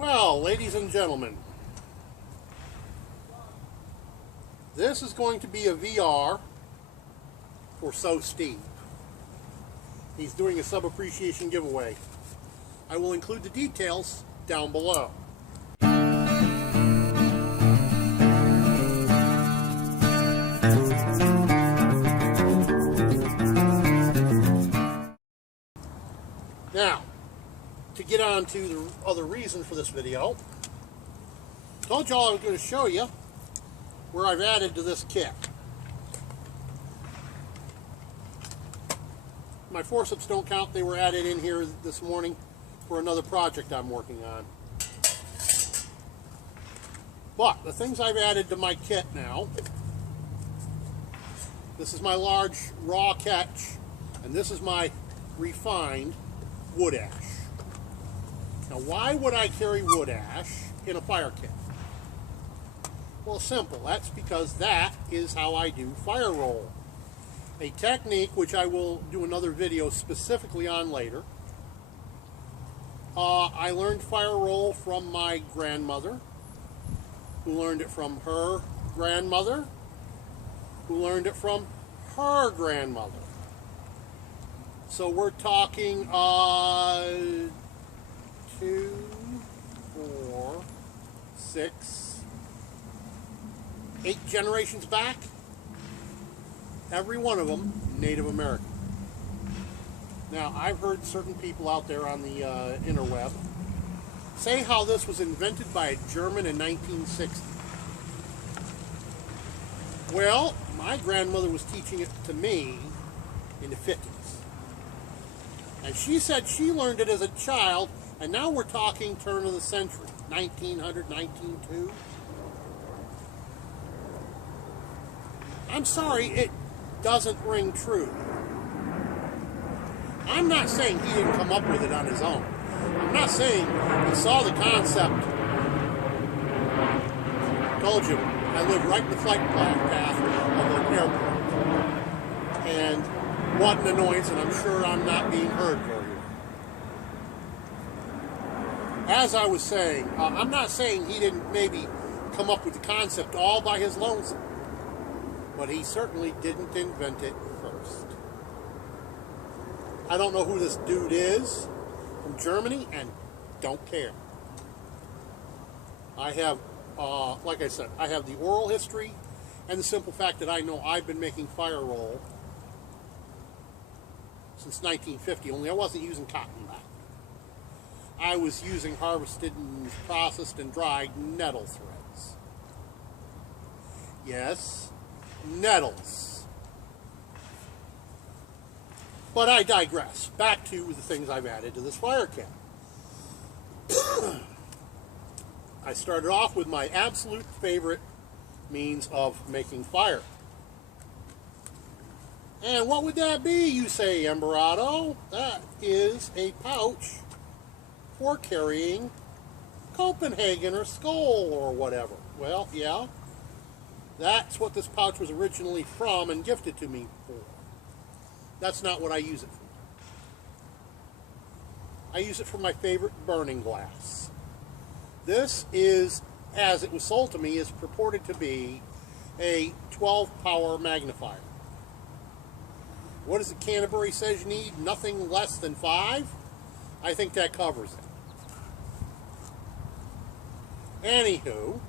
Well, ladies and gentlemen, this is going to be a VR for SO Steve. He's doing a sub-appreciation giveaway. I will include the details down below. Now, to get on to the other reason for this video, I told y'all I was going to show you where I've added to this kit. My forceps don't count. They were added in here this morning for another project I'm working on. But the things I've added to my kit now, this is my large raw catch, and this is my refined wood ash. Now, why would I carry wood ash in a fire kit? Well, simple. That's because that is how I do fire roll. A technique which I will do another video specifically on later. I learned fire roll from my grandmother, who learned it from her grandmother, who learned it from her grandmother. So we're talking 2, 4, 6, 8 generations back. Every one of them Native American. Now, I've heard certain people out there on the interweb say how this was invented by a German in 1960. Well, my grandmother was teaching it to me in the 50s. And she said she learned it as a child, and now we're talking turn of the century, 1900, 1902. I'm sorry, it doesn't ring true. I'm not saying he didn't come up with it on his own. I'm not saying he saw the concept. Told you, I live right in the flight path of an airport. And what an annoyance, and I'm sure I'm not being heard very well. As I was saying, I'm not saying he didn't maybe come up with the concept all by his lonesome, but he certainly didn't invent it first. I don't know who this dude is from Germany, and don't care. I have, like I said, I have the oral history and the simple fact that I know I've been making fire roll since 1950, only I wasn't using cotton back. I was using harvested and processed and dried nettle threads. Yes, nettles. But I digress. Back to the things I've added to this fire kit. I started off with my absolute favorite means of making fire. And what would that be, you say, Emberado? That is a pouch for carrying Copenhagen or Skoal or whatever. Well, yeah, that's what this pouch was originally from and gifted to me for. That's not what I use it for. I use it for my favorite burning glass. This is, as it was sold to me, is purported to be a 12-power magnifier. What is it Canterbury says you need? Nothing less than 5? I think that covers it. Anywho,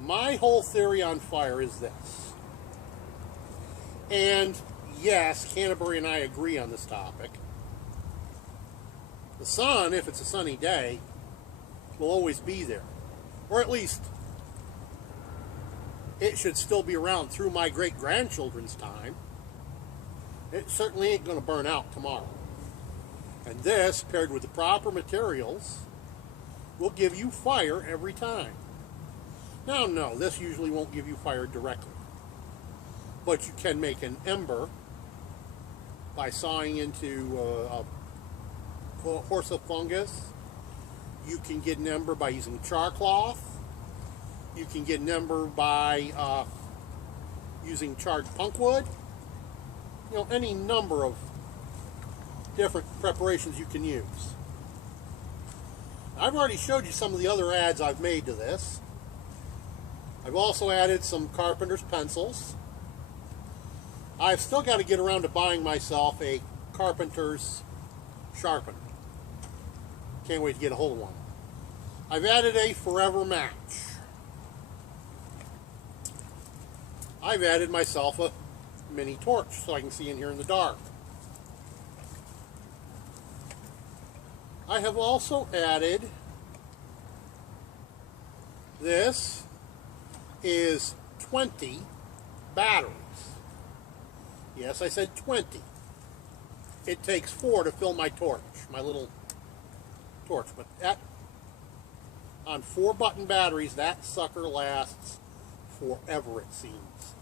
my whole theory on fire is this. And yes, Canterbury and I agree on this topic. The sun, if it's a sunny day, will always be there. Or at least, it should still be around through my great-grandchildren's time. It certainly ain't going to burn out tomorrow. And this, paired with the proper materials, will give you fire every time. Now, no, this usually won't give you fire directly. But you can make an ember by sawing into a horse of fungus. You can get an ember by using char cloth. You can get an ember by using charred punkwood. You know, any number of different preparations you can use. I've already showed you some of the other adds I've made to this. I've also added some carpenter's pencils. I've still got to get around to buying myself a carpenter's sharpener. Can't wait to get a hold of one. I've added a forever match. I've added myself a mini torch so I can see in here in the dark. I have also added, this is 20 batteries. Yes, I said 20. It takes 4 to fill my torch, my little torch. But that, on 4 button batteries, that sucker lasts forever, it seems.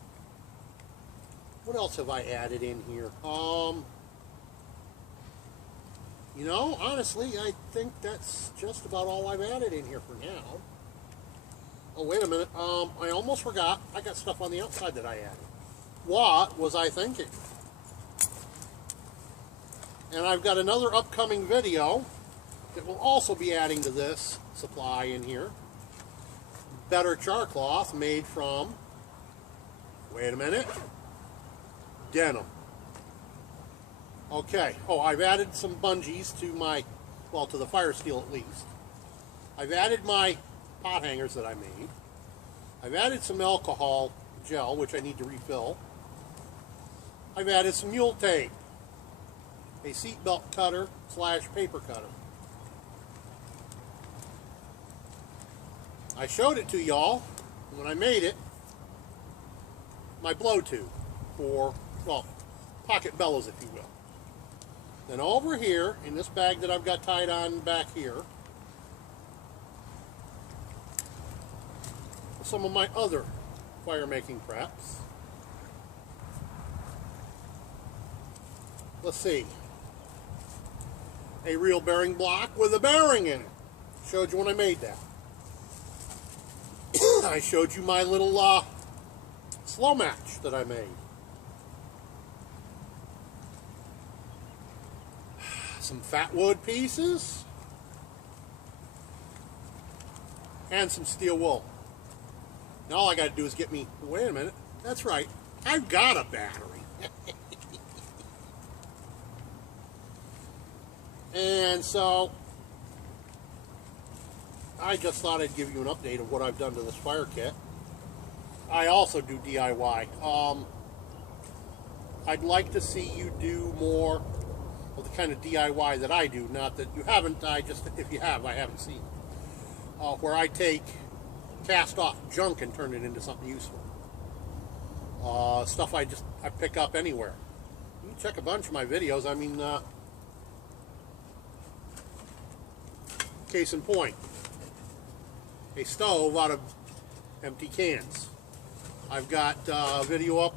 What else have I added in here? You know, honestly, I think that's just about all I've added in here for now. Oh, wait a minute. I almost forgot. I got stuff on the outside that I added. What was I thinking? And I've got another upcoming video that will also be adding to this supply in here. Better char cloth made from, wait a minute, denim. Okay, oh, I've added some bungees to my, well, to the fire steel at least. I've added my pot hangers that I made. I've added some alcohol gel, which I need to refill. I've added some mule tape, a seatbelt cutter / paper cutter. I showed it to y'all when I made it, my blow tube for, well, pocket bellows, if you will. Then over here, in this bag that I've got tied on back here, some of my other fire making preps. Let's see. A real bearing block with a bearing in it. Showed you when I made that. I showed you my little slow match that I made. Some fat wood pieces. And some steel wool. Now all I got to do is get me, wait a minute, that's right, I've got a battery. And so, I just thought I'd give you an update of what I've done to this fire kit. I also do DIY. I'd like to see you do more of the kind of DIY that I do. Not that you haven't, if you have, I haven't seen. Where I take cast off junk and turn it into something useful. Stuff I pick up anywhere. You can check a bunch of my videos. I mean, case in point, a stove out of empty cans. I've got a video up,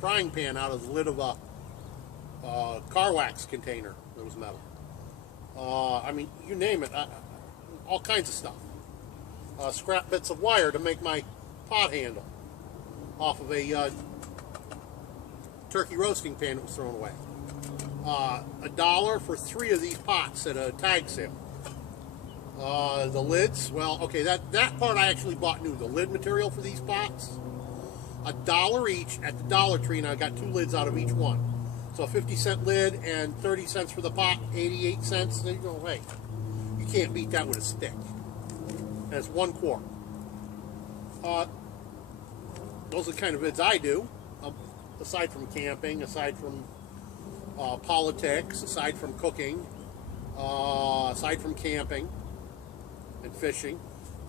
frying pan out of the lid of a car wax container that was metal. I mean, you name it, all kinds of stuff. Scrap bits of wire to make my pot handle off of a turkey roasting pan that was thrown away. $1 for 3 of these pots at a tag sale. The lids, well, okay, that part I actually bought new. The lid material for these pots, $1 each at the Dollar Tree, and I got 2 lids out of each one. So a 50-cent lid and 30 cents for the pot, 88 cents. There you go, hey, you can't beat that with a stick. And it's 1 quart. Those are the kind of vids I do, aside from camping, aside from politics, aside from cooking, aside from camping and fishing.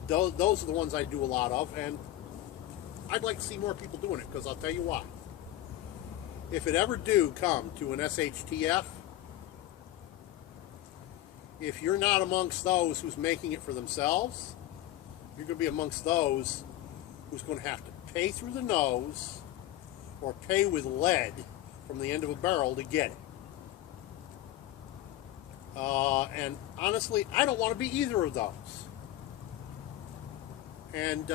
Those are the ones I do a lot of, and I'd like to see more people doing it, because I'll tell you why. If it ever do come to an SHTF, if you're not amongst those who's making it for themselves, you're going to be amongst those who's going to have to pay through the nose or pay with lead from the end of a barrel to get it. And honestly, I don't want to be either of those. And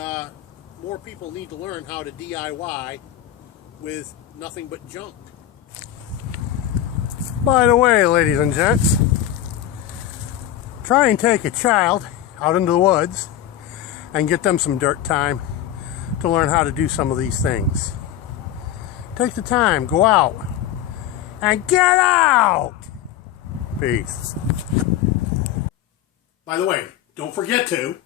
more people need to learn how to DIY with nothing but junk. By the way, ladies and gents, Try and take a child out into the woods and get them some dirt time to learn how to do some of these things. Take the time, go out, and get out! Peace. By the way, don't forget to